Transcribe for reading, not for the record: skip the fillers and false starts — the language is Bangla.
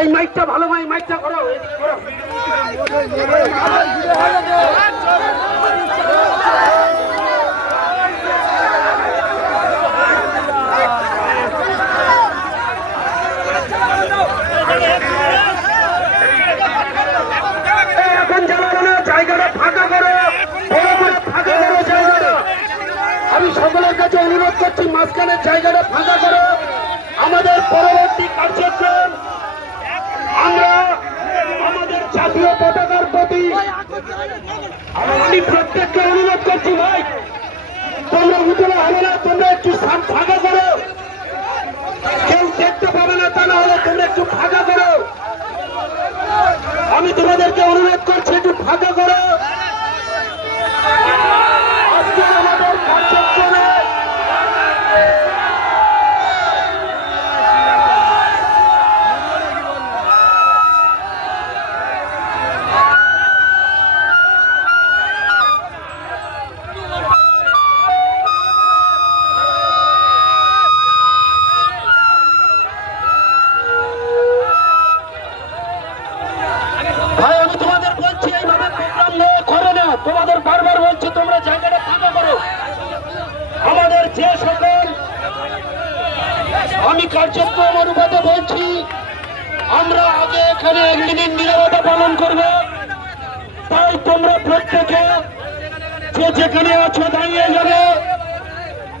এই মাইকটা ভালো মাইকটা করো। এখন জ্বালানো জায়গাটা ফাঁকা করো, ফাঁকা করো জায়গাটা। আমি সকলের কাছে অনুরোধ করছি মাঝখানের জায়গাটা ফাঁকা করো। আমাদের পরবর্তী কার্যক্রম আমরা আমাদের জাতীয় পতাকার প্রতি আমি প্রত্যেককে অনুরোধ করছি, ভাই তোমরা উঠলে হবে না, তোমরা একটু ফাঁকা করো। কেউ দেখতে পাবে না, তা না হলে তোমরা একটু ফাঁকা করো। আমি তোমাদেরকে অনুরোধ করছি একটু ফাঁকা করো। আজকে আমাদের কার্যক্রমে ভাই আমি তোমাদের বলছি এইভাবে প্রোগ্রাম নিয়ে করো না। তোমাদের বারবার বলছি তোমরা জায়গাটা ফাঁকা করো। আমাদের যে সকল আমি কার্যক্রম অনুপাতে বলছি আমরা আগে এখানে 1 মিনিট নীরবতা পালন করব। তাই তোমরা প্রত্যেকে যে যেখানে আছো দাঁড়িয়ে যাবে।